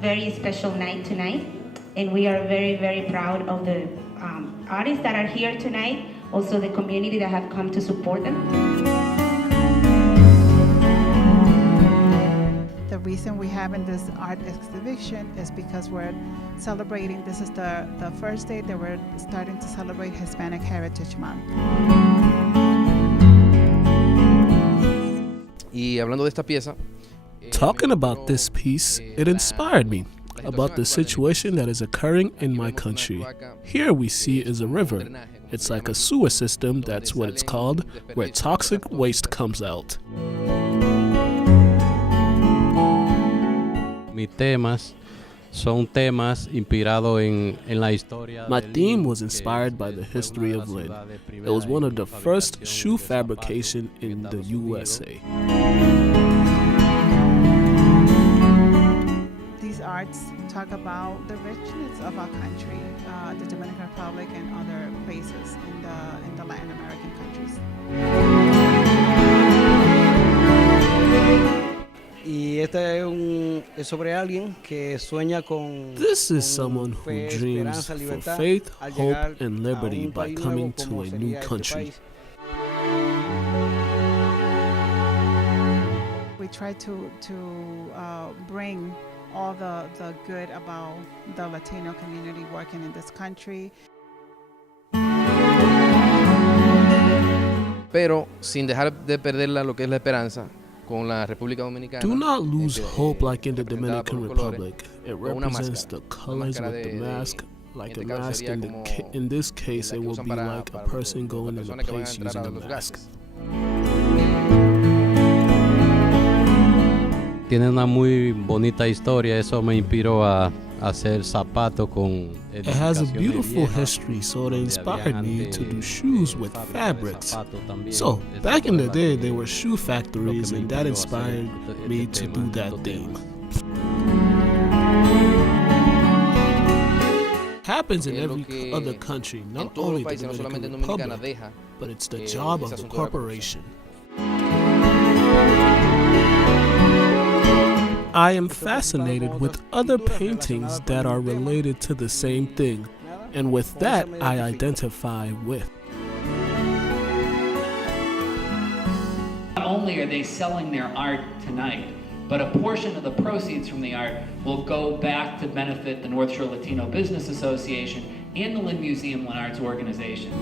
very special night tonight, and we are very, very proud of the artists that are here tonight, also the community that have come to support them. The reason we have in this art exhibition is because we're celebrating, this is the first day that we're starting to celebrate Hispanic Heritage Month. Y hablando de esta pieza, talking about this piece, it inspired me about the situation that is occurring in my country. Here we see is a river. It's like a sewer system, that's what it's called, where toxic waste comes out. Mis temas son temas inspirados en la historia. My theme was inspired by the history of Lynn. It was one of the first shoe fabrication in the USA. These arts talk about the richness of our country, the Dominican Republic and other places in the Latin American countries. Y es sobre alguien que sueña con. This is someone who dreams for faith, hope, and liberty by coming to a new country. We try to bring all the good about the Latino community working in this country. pero sin dejar de perder lo que es la esperanza. Con la República Dominicana. Do not lose hope like in the Dominican Republic. It represents the colors with the mask, like a mask. In this case, it will be like a person going in a place using a mask. Tiene una muy bonita historia, eso me inspiró a hacer zapatos con. It has a beautiful history, so it inspired me to do shoes with fabrics. So, back in the day, there were shoe factories, and that inspired me to do that theme. Happens in every other country, not only the Dominican Republic, but it's the job of the corporation. I am fascinated with other paintings that are related to the same thing, and with that I identify with. Not only are they selling their art tonight, but a portion of the proceeds from the art will go back to benefit the North Shore Latino Business Association and the Lynn Museum and Arts Organization.